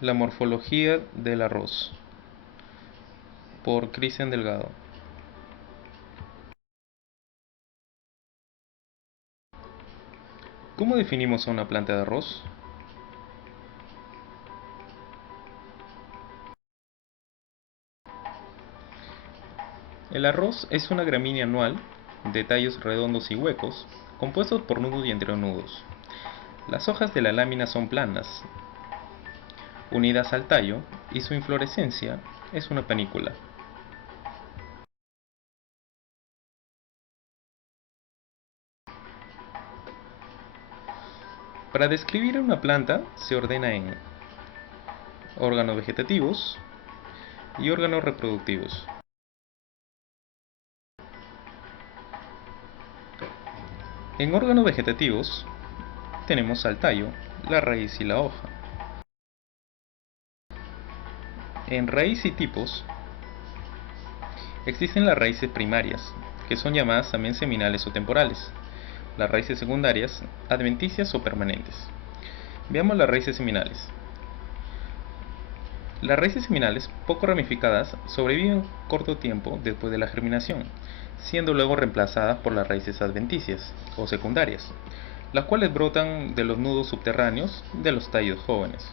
La morfología del arroz, por Cristian Delgado. ¿Cómo definimos a una planta de arroz? El arroz es una gramínea anual de tallos redondos y huecos, compuestos por nudos y entrenudos. Las hojas de la lámina son planas, unidas al tallo, y su inflorescencia es una panícula. Para describir una planta se ordena en órganos vegetativos y órganos reproductivos. En órganos vegetativos tenemos al tallo, la raíz y la hoja. En raíz y tipos existen las raíces primarias, que son llamadas también seminales o temporales, las raíces secundarias, adventicias o permanentes. Veamos las raíces seminales. Las raíces seminales, poco ramificadas, sobreviven corto tiempo después de la germinación, siendo luego reemplazadas por las raíces adventicias o secundarias, las cuales brotan de los nudos subterráneos de los tallos jóvenes.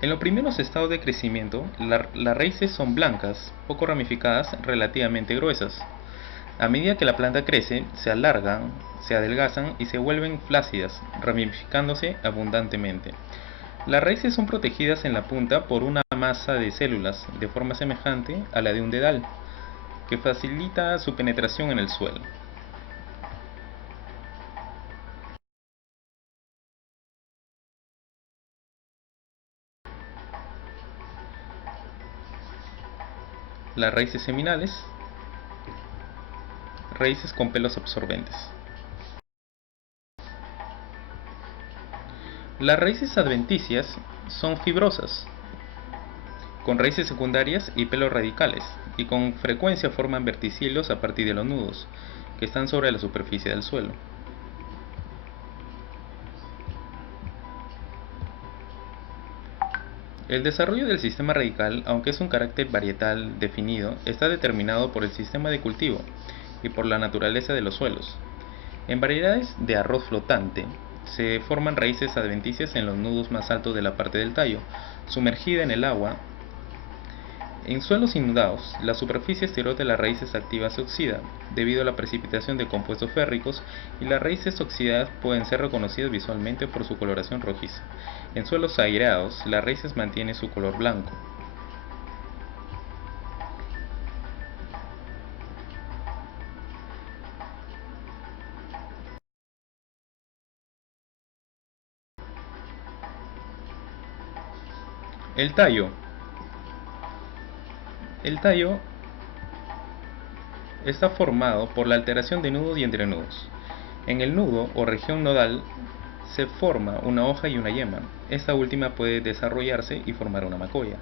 En los primeros estados de crecimiento, las raíces son blancas, poco ramificadas, relativamente gruesas. A medida que la planta crece, se alargan, se adelgazan y se vuelven flácidas, ramificándose abundantemente. Las raíces son protegidas en la punta por una masa de células de forma semejante a la de un dedal, que facilita su penetración en el suelo. Las raíces seminales, raíces con pelos absorbentes. Las raíces adventicias son fibrosas, con raíces secundarias y pelos radicales, y con frecuencia forman verticilos a partir de los nudos, que están sobre la superficie del suelo. El desarrollo del sistema radical, aunque es un carácter varietal definido, está determinado por el sistema de cultivo y por la naturaleza de los suelos. En variedades de arroz flotante, se forman raíces adventicias en los nudos más altos de la parte del tallo, sumergida en el agua. En suelos inundados, la superficie exterior de las raíces activas se oxida, debido a la precipitación de compuestos férricos, y las raíces oxidadas pueden ser reconocidas visualmente por su coloración rojiza. En suelos aireados, las raíces mantienen su color blanco. El tallo. El tallo está formado por la alteración de nudos y entrenudos. En el nudo o región nodal se forma una hoja y una yema. Esta última puede desarrollarse y formar una macolla,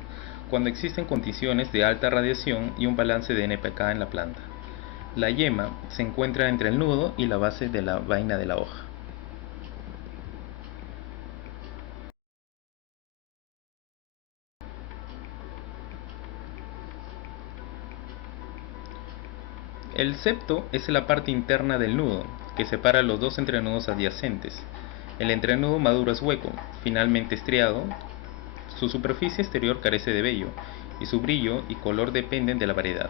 cuando existen condiciones de alta radiación y un balance de NPK en la planta. La yema se encuentra entre el nudo y la base de la vaina de la hoja. El septo es la parte interna del nudo, que separa los dos entrenudos adyacentes. El entrenudo maduro es hueco, finalmente estriado. Su superficie exterior carece de vello, y su brillo y color dependen de la variedad.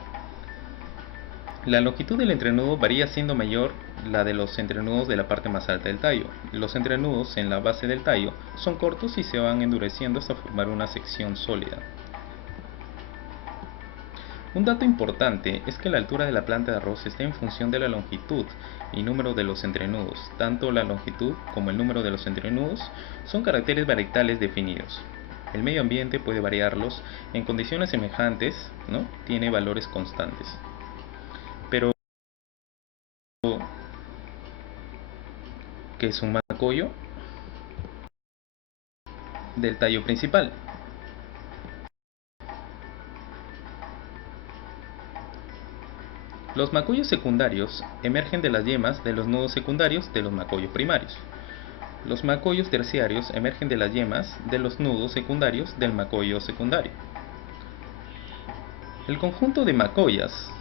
La longitud del entrenudo varía, siendo mayor la de los entrenudos de la parte más alta del tallo. Los entrenudos en la base del tallo son cortos y se van endureciendo hasta formar una sección sólida. Un dato importante es que la altura de la planta de arroz está en función de la longitud y número de los entrenudos. Tanto la longitud como el número de los entrenudos son caracteres varietales definidos. El medio ambiente puede variarlos en condiciones semejantes, ¿no? Tiene valores constantes. Pero, ¿qué es un macoyo? Del tallo principal. Los macollos secundarios emergen de las yemas de los nudos secundarios de los macollos primarios. Los macollos terciarios emergen de las yemas de los nudos secundarios del macollo secundario. El conjunto de macollas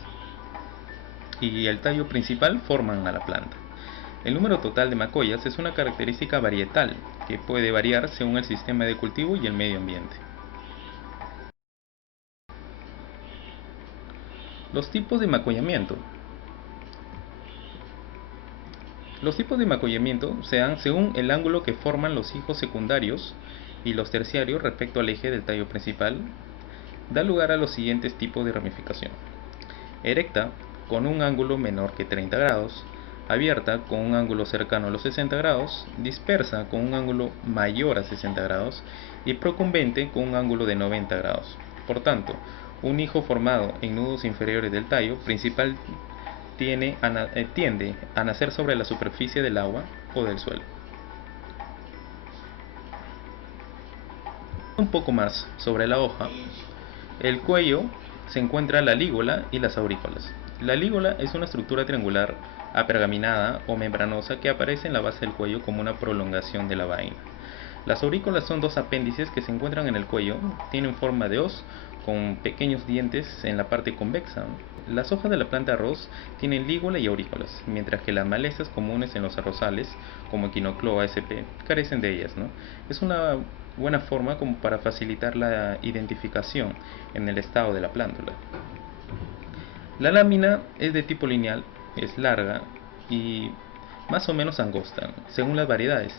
y el tallo principal forman a la planta. El número total de macollas es una característica varietal que puede variar según el sistema de cultivo y el medio ambiente. Los tipos de macollamiento. Los tipos de macollamiento se dan según el ángulo que forman los hijos secundarios y los terciarios respecto al eje del tallo principal. Da lugar a los siguientes tipos de ramificación: erecta, con un ángulo menor que 30 grados, abierta, con un ángulo cercano a los 60 grados, dispersa, con un ángulo mayor a 60 grados, y procumbente, con un ángulo de 90 grados. Por tanto, un hijo formado en nudos inferiores del tallo principal tiende a nacer sobre la superficie del agua o del suelo. Un poco más sobre la hoja. El cuello se encuentra la lígula y las aurículas. La lígula es una estructura triangular apergaminada o membranosa que aparece en la base del cuello como una prolongación de la vaina. Las aurículas son dos apéndices que se encuentran en el cuello, tienen forma de hoz con pequeños dientes en la parte convexa. Las hojas de la planta de arroz tienen lígula y aurículas, mientras que las malezas comunes en los arrozales, como Echinoclea sp, carecen de ellas, ¿no? Es una buena forma como para facilitar la identificación en el estado de la plántula. La lámina es de tipo lineal, es larga y más o menos angosta, según las variedades.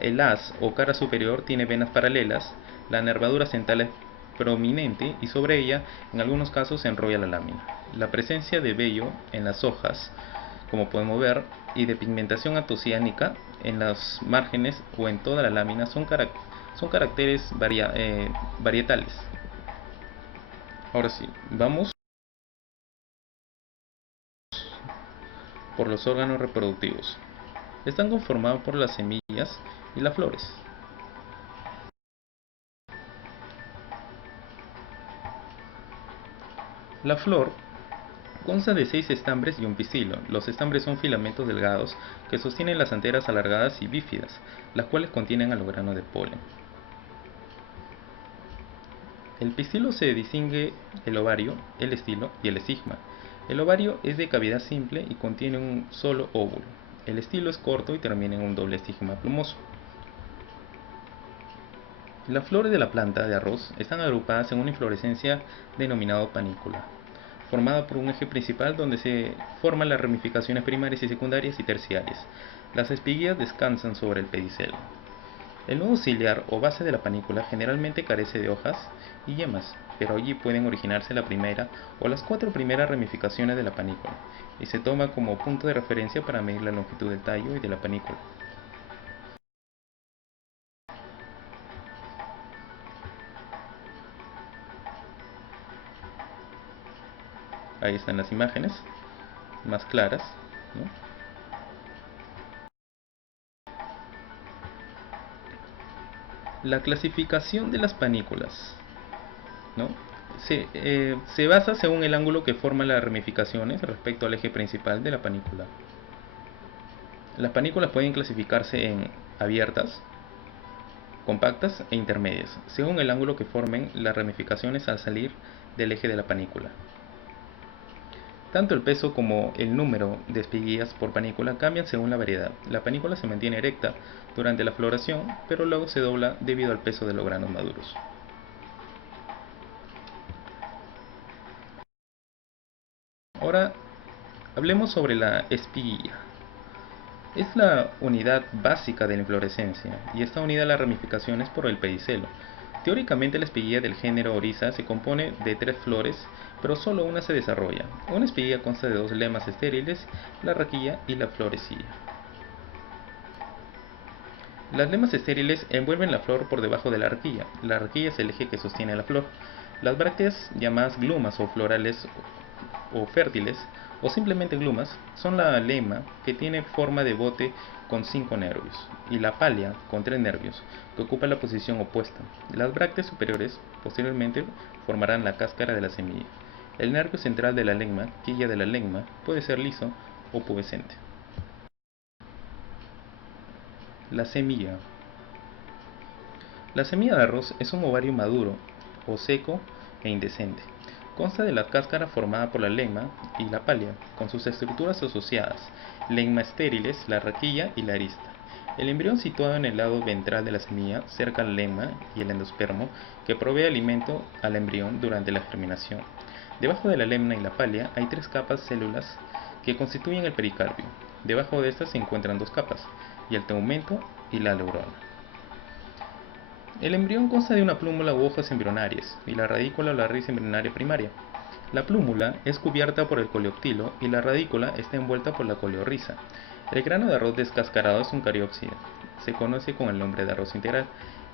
El haz o cara superior tiene venas paralelas, la nervadura central es prominente y sobre ella en algunos casos se enrolla la lámina. La presencia de vello en las hojas, como podemos ver, y de pigmentación antociánica en los márgenes o en toda la lámina son caracteres varietales. Ahora sí, vamos por los órganos reproductivos. Están conformados por las semillas y las flores. La flor consta de 6 estambres y un pistilo. Los estambres son filamentos delgados que sostienen las anteras alargadas y bífidas, las cuales contienen a los granos de polen. El pistilo se distingue el ovario, el estilo y el estigma. El ovario es de cavidad simple y contiene un solo óvulo. El estilo es corto y termina en un doble estigma plumoso. Las flores de la planta de arroz están agrupadas en una inflorescencia denominada panícula, formada por un eje principal donde se forman las ramificaciones primarias y secundarias y terciarias. Las espiguillas descansan sobre el pedicelo. El nudo ciliar o base de la panícula generalmente carece de hojas y yemas, pero allí pueden originarse la primera o las 4 primeras ramificaciones de la panícula, y se toma como punto de referencia para medir la longitud del tallo y de la panícula. Ahí están las imágenes más claras, ¿no? La clasificación de las panículas, ¿no? Se basa según el ángulo que forman las ramificaciones respecto al eje principal de la panícula. Las panículas pueden clasificarse en abiertas, compactas e intermedias, según el ángulo que formen las ramificaciones al salir del eje de la panícula. Tanto el peso como el número de espiguillas por panícula cambian según la variedad. La panícula se mantiene erecta durante la floración, pero luego se dobla debido al peso de los granos maduros. Ahora hablemos sobre la espiguilla. Es la unidad básica de la inflorescencia y está unida a las ramificaciones por el pedicelo. Teóricamente la espiguilla del género Oryza se compone de 3 flores, pero solo una se desarrolla. Una espiguilla consta de 2 lemas estériles, la raquilla y la florecilla. Las lemas estériles envuelven la flor por debajo de la raquilla. La raquilla es el eje que sostiene la flor. Las brácteas, llamadas glumas o florales o fértiles, o simplemente glumas, son la lema, que tiene forma de bote con 5 nervios, y la palia, con 3 nervios, que ocupa la posición opuesta. Las brácteas superiores, posteriormente, formarán la cáscara de la semilla. El nervio central de la legma, quilla de la legma, puede ser liso o pubescente. La semilla. La semilla de arroz es un ovario maduro, o seco e indecente. Consta de la cáscara formada por la lema y la palia, con sus estructuras asociadas, lemma estériles, la raquilla y la arista. El embrión situado en el lado ventral de la semilla, cerca al lemma y el endospermo, que provee alimento al embrión durante la germinación. Debajo de la lemna y la palia hay tres capas células que constituyen el pericarpio. Debajo de estas se encuentran dos capas, y el tegumento y la neurona. El embrión consta de una plúmula u hojas embrionarias y la radícula o la raíz embrionaria primaria. La plúmula es cubierta por el coleóptilo y la radícula está envuelta por la coleorriza. El grano de arroz descascarado es un cariópside. Se conoce con el nombre de arroz integral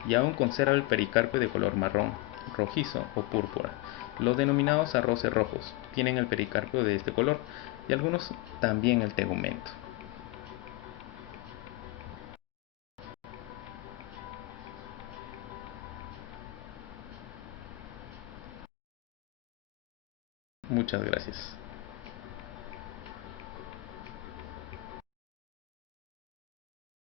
y aún conserva el pericarpio de color marrón, rojizo o púrpura. Los denominados arroces rojos tienen el pericarpio de este color y algunos también el tegumento. Muchas gracias.